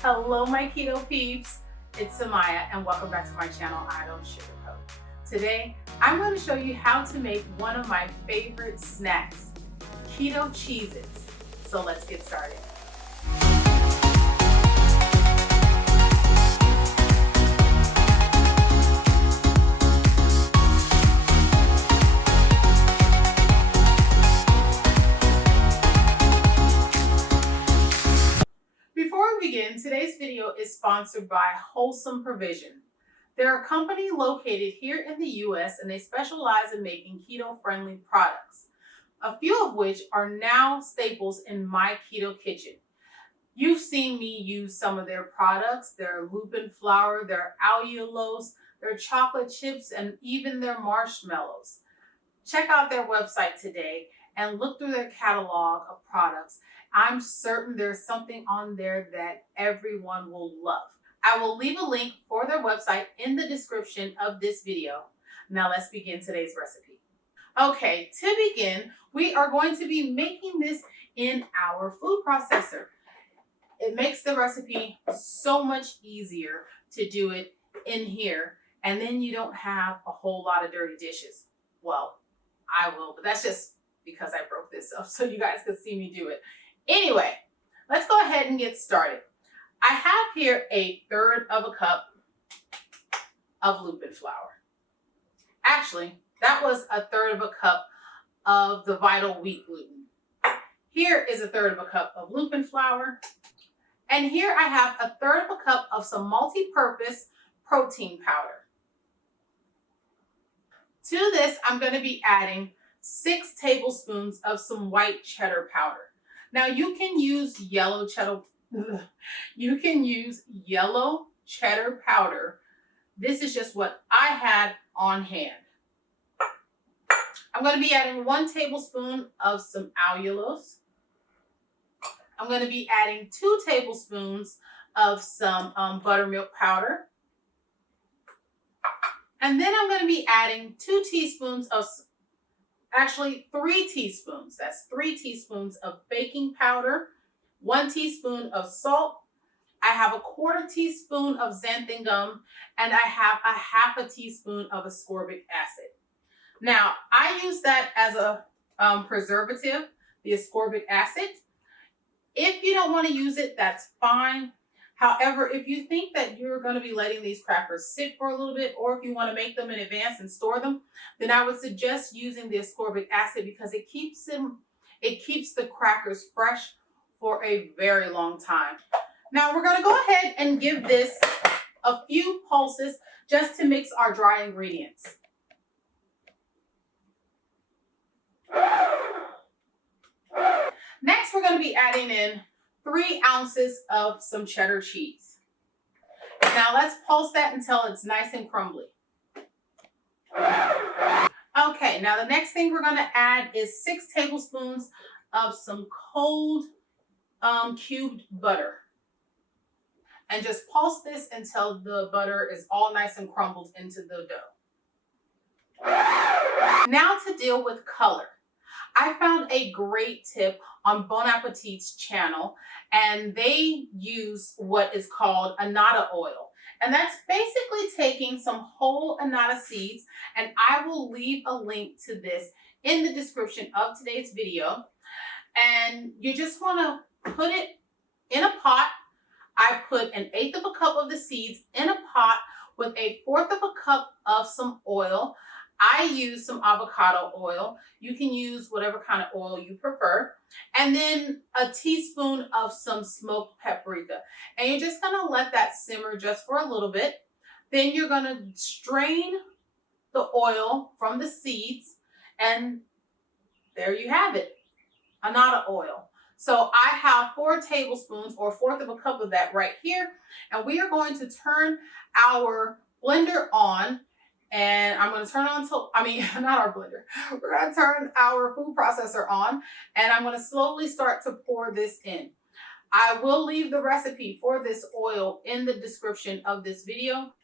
Hello, my keto peeps. It's Samaya, and welcome back to my channel, I Don't Sugarcoat. Today, I'm going to show you how to make one of my favorite snacks, Keto Cheez-Its. So let's get started. Before we begin, today's video is sponsored by Wholesome Provision. They're a company located here in the US and they specialize in making keto-friendly products, a few of which are now staples in my keto kitchen. You've seen me use some of their products, their Lupin Flour, their Allulose, their chocolate chips, and even their marshmallows. Check out their website today and look through their catalog of products. I'm certain there's something on there that everyone will love. I will leave a link for their website in the description of this video. Now let's begin today's recipe. Okay, to begin, we are going to be making this in our food processor. It makes the recipe so much easier to do it in here, and then you don't have a whole lot of dirty dishes. Well, I will, but that's just because I broke this up so you guys could see me do it. Anyway, let's go ahead and get started. I have here 1/3 of a cup of Lupin Flour. Actually, that was 1/3 of a cup of the Vital Wheat gluten. Here is 1/3 of a cup of Lupin Flour. And here I have 1/3 of a cup of some multi-purpose protein powder. To this, I'm going to be adding 6 tablespoons of some white cheddar powder. Now you can use yellow cheddar powder. This is just what I had on hand. I'm going to be adding 1 tablespoon of some allulose. I'm going to be adding 2 tablespoons of some buttermilk powder. And then I'm going to be adding 2 teaspoons of, actually 3 teaspoons. That's 3 teaspoons of baking powder, 1 teaspoon of salt. I have a 1/4 teaspoon of Xanthan Gum, and I have a 1/2 teaspoon of Ascorbic Acid. Now, I use that as a preservative, the Ascorbic Acid. If you don't want to use it, that's fine. However, if you think that you're going to be letting these crackers sit for a little bit, or if you want to make them in advance and store them, then I would suggest using the ascorbic acid because it keeps the crackers fresh for a very long time. Now we're going to go ahead and give this a few pulses just to mix our dry ingredients. Next, we're going to be adding in 3 ounces of some cheddar cheese. Now let's pulse that until it's nice and crumbly. Okay, now the next thing we're going to add is 6 tablespoons of some cold cubed butter. And just pulse this until the butter is all nice and crumbled into the dough. Now to deal with color. I found a great tip on Bon Appetit's channel, and they use what is called Annatto Oil. And that's basically taking some whole Annatto seeds, and I will leave a link to this in the description of today's video. And you just want to put it in a pot. I put 1/8 of a cup of the seeds in a pot with 1/4 of a cup of some oil. I use some avocado oil. You can use whatever kind of oil you prefer. And then a teaspoon of some smoked paprika. And you're just going to let that simmer just for a little bit. Then you're going to strain the oil from the seeds. And there you have it, Annatto oil. So I have 4 tablespoons or 1/4 of a cup of that right here. And we are going to turn our blender on. And I'm going to turn on, not our blender. We're going to turn our food processor on, and I'm going to slowly start to pour this in. I will leave the recipe for this oil in the description of this video.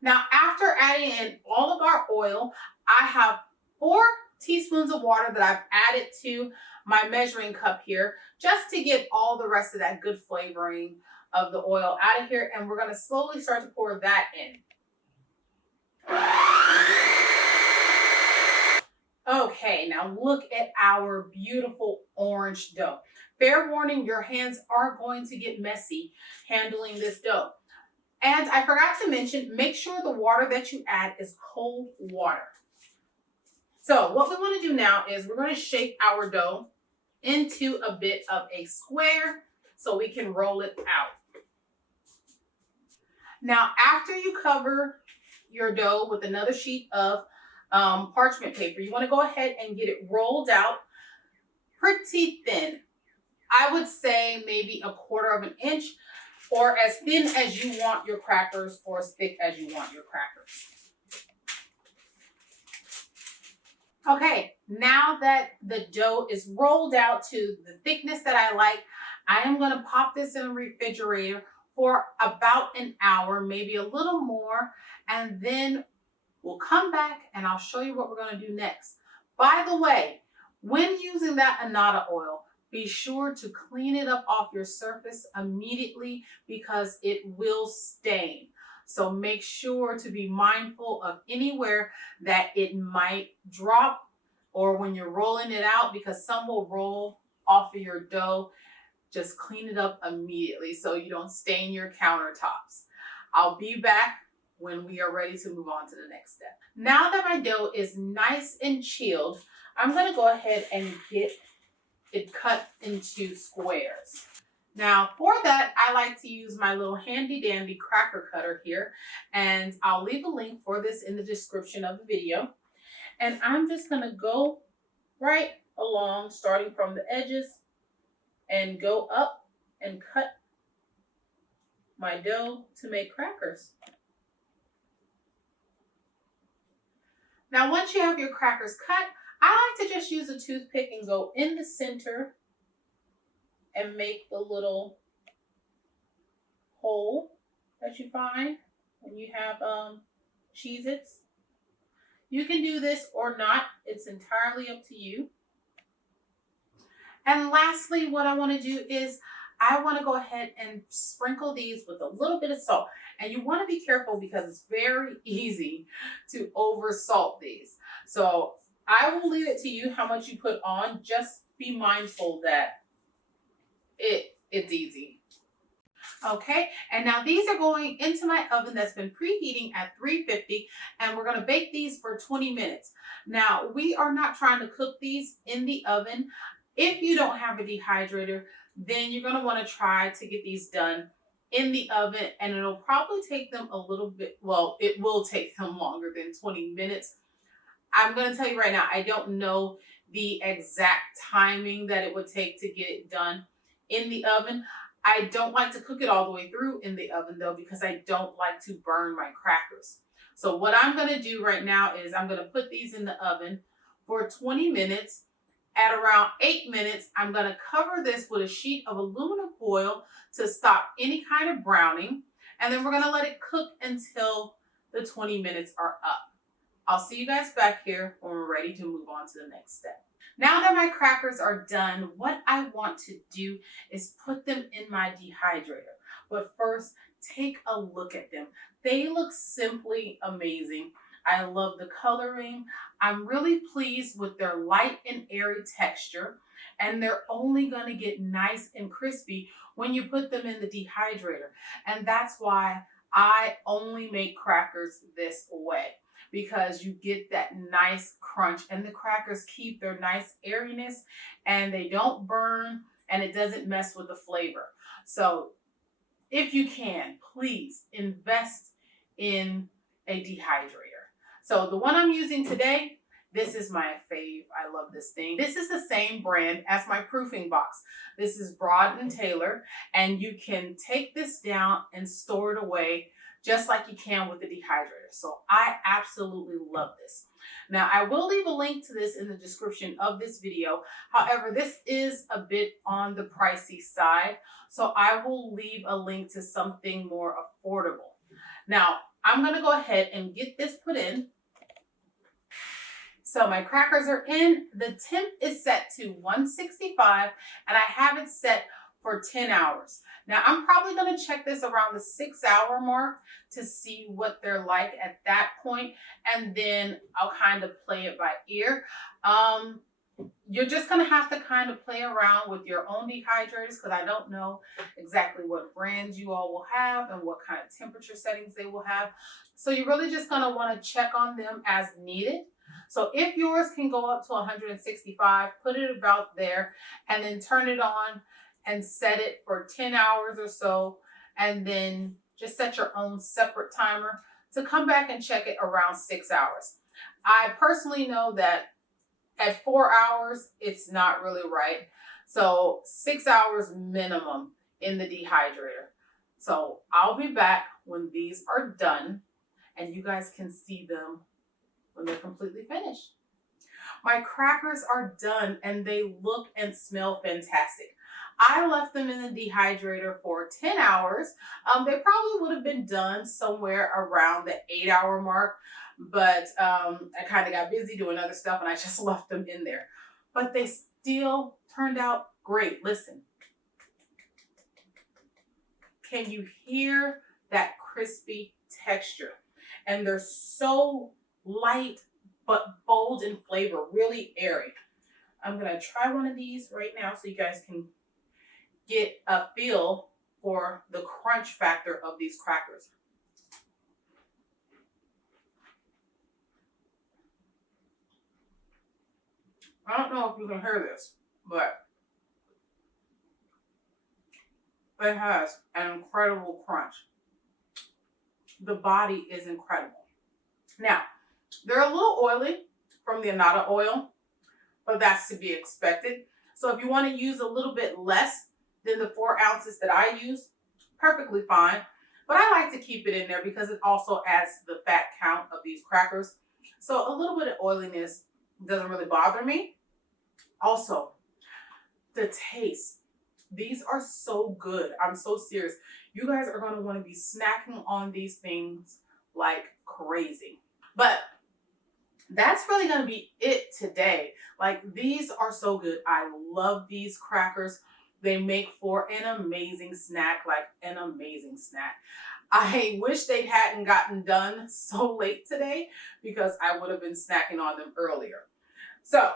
Now, after adding in all of our oil, I have 4 teaspoons of water that I've added to my measuring cup here, just to get all the rest of that good flavoring of the oil out of here. And we're going to slowly start to pour that in. Okay, now look at our beautiful orange dough. Fair warning, your hands are going to get messy handling this dough. And I forgot to mention, make sure the water that you add is cold water. So what we want to do now is we're going to shape our dough into a bit of a square so we can roll it out. Now, after you cover your dough with another sheet of parchment paper, you want to go ahead and get it rolled out pretty thin. I would say maybe 1/4 of an inch, or as thin as you want your crackers, or as thick as you want your crackers. Okay, now that the dough is rolled out to the thickness that I like, I am going to pop this in the refrigerator for about an hour, maybe a little more, and then we'll come back and I'll show you what we're going to do next. By the way, when using that Annatto oil, be sure to clean it up off your surface immediately because it will stain. So make sure to be mindful of anywhere that it might drop or when you're rolling it out, because some will roll off of your dough. Just clean it up immediately so you don't stain your countertops. I'll be back when we are ready to move on to the next step. Now that my dough is nice and chilled, I'm going to go ahead and get it cut into squares. Now for that, I like to use my little handy dandy cracker cutter here, and I'll leave a link for this in the description of the video. And I'm just going to go right along, starting from the edges, and go up and cut my dough to make crackers. Now once you have your crackers cut, I like to just use a toothpick and go in the center and make the little hole that you find when you have Cheez-Its. You can do this or not. It's entirely up to you. And lastly, what I want to do is I want to go ahead and sprinkle these with a little bit of salt. And you want to be careful because it's very easy to over salt these. So I will leave it to you how much you put on. Just be mindful that it's easy. Okay, and now these are going into my oven that's been preheating at 350, and we're going to bake these for 20 minutes. Now, we are not trying to cook these in the oven. If you don't have a dehydrator, then you're going to want to try to get these done in the oven, and it'll probably take them a little bit, well, it will take them longer than 20 minutes. I'm going to tell you right now, I don't know the exact timing that it would take to get it done in the oven. I don't like to cook it all the way through in the oven though, because I don't like to burn my crackers. So what I'm going to do right now is I'm going to put these in the oven for 20 minutes. At around 8 minutes, I'm going to cover this with a sheet of aluminum foil to stop any kind of browning. And then we're going to let it cook until the 20 minutes are up. I'll see you guys back here when we're ready to move on to the next step. Now that my crackers are done, what I want to do is put them in my dehydrator. But first, take a look at them. They look simply amazing. I love the coloring. I'm really pleased with their light and airy texture, and they're only going to get nice and crispy when you put them in the dehydrator. And that's why I only make crackers this way, because you get that nice crunch and the crackers keep their nice airiness and they don't burn and it doesn't mess with the flavor. So if you can, please invest in a dehydrator. So the one I'm using today, this is my fave. I love this thing. This is the same brand as my proofing box. This is Broad & Taylor, and you can take this down and store it away just like you can with the dehydrator. So I absolutely love this. Now, I will leave a link to this in the description of this video. However, this is a bit on the pricey side, so I will leave a link to something more affordable. Now, I'm going to go ahead and get this put in. So my crackers are in. The temp is set to 165 and I have it set for 10 hours. Now I'm probably going to check this around the 6-hour mark to see what they're like at that point, and then I'll kind of play it by ear. You're just going to have to kind of play around with your own dehydrators because I don't know exactly what brands you all will have and what kind of temperature settings they will have. So you're really just going to want to check on them as needed. So if yours can go up to 165, put it about there and then turn it on and set it for 10 hours or so. And then just set your own separate timer to come back and check it around 6 hours. I personally know that at 4 hours, it's not really right. So 6 hours minimum in the dehydrator. So I'll be back when these are done and you guys can see them when they're completely finished. My crackers are done and they look and smell fantastic. I left them in the dehydrator for 10 hours. They probably would have been done somewhere around the 8-hour mark. But I kind of got busy doing other stuff and I just left them in there. But they still turned out great. Listen. Can you hear that crispy texture? And they're so light but bold in flavor, really airy. I'm going to try one of these right now so you guys can get a feel for the crunch factor of these crackers. I don't know if you can hear this, but it has an incredible crunch. The body is incredible. Now, they're a little oily from the Annatto Oil, but that's to be expected. So if you want to use a little bit less than the 4 ounces that I use, perfectly fine. But I like to keep it in there because it also adds to the fat count of these crackers. So a little bit of oiliness doesn't really bother me. Also, the taste. These are so good. I'm so serious. You guys are going to want to be snacking on these things like crazy. But that's really going to be it today. Like, these are so good. I love these crackers. They make for an amazing snack, like an amazing snack. I wish they hadn't gotten done so late today because I would have been snacking on them earlier. So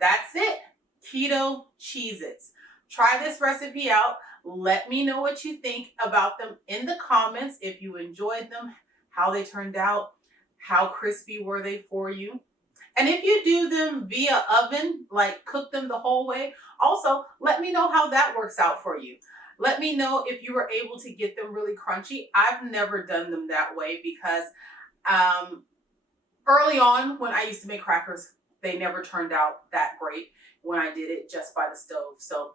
that's it. Keto Cheez-Its. Try this recipe out. Let me know what you think about them in the comments. If you enjoyed them, how they turned out, how crispy were they for you. And if you do them via oven, like cook them the whole way, also let me know how that works out for you. Let me know if you were able to get them really crunchy. I've never done them that way because early on when I used to make crackers, they never turned out that great when I did it just by the stove. So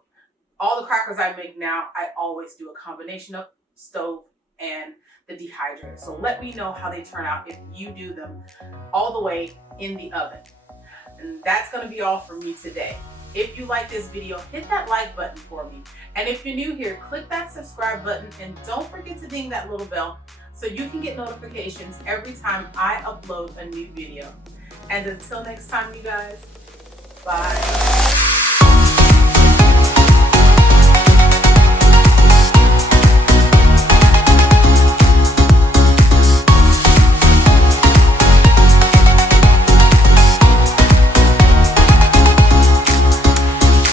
all the crackers I make now, I always do a combination of stove and the dehydrator. So let me know how they turn out if you do them all the way in the oven. And that's going to be all for me today. If you like this video, hit that like button for me. And if you're new here, click that subscribe button and don't forget to ding that little bell so you can get notifications every time I upload a new video. And until next time, you guys, bye.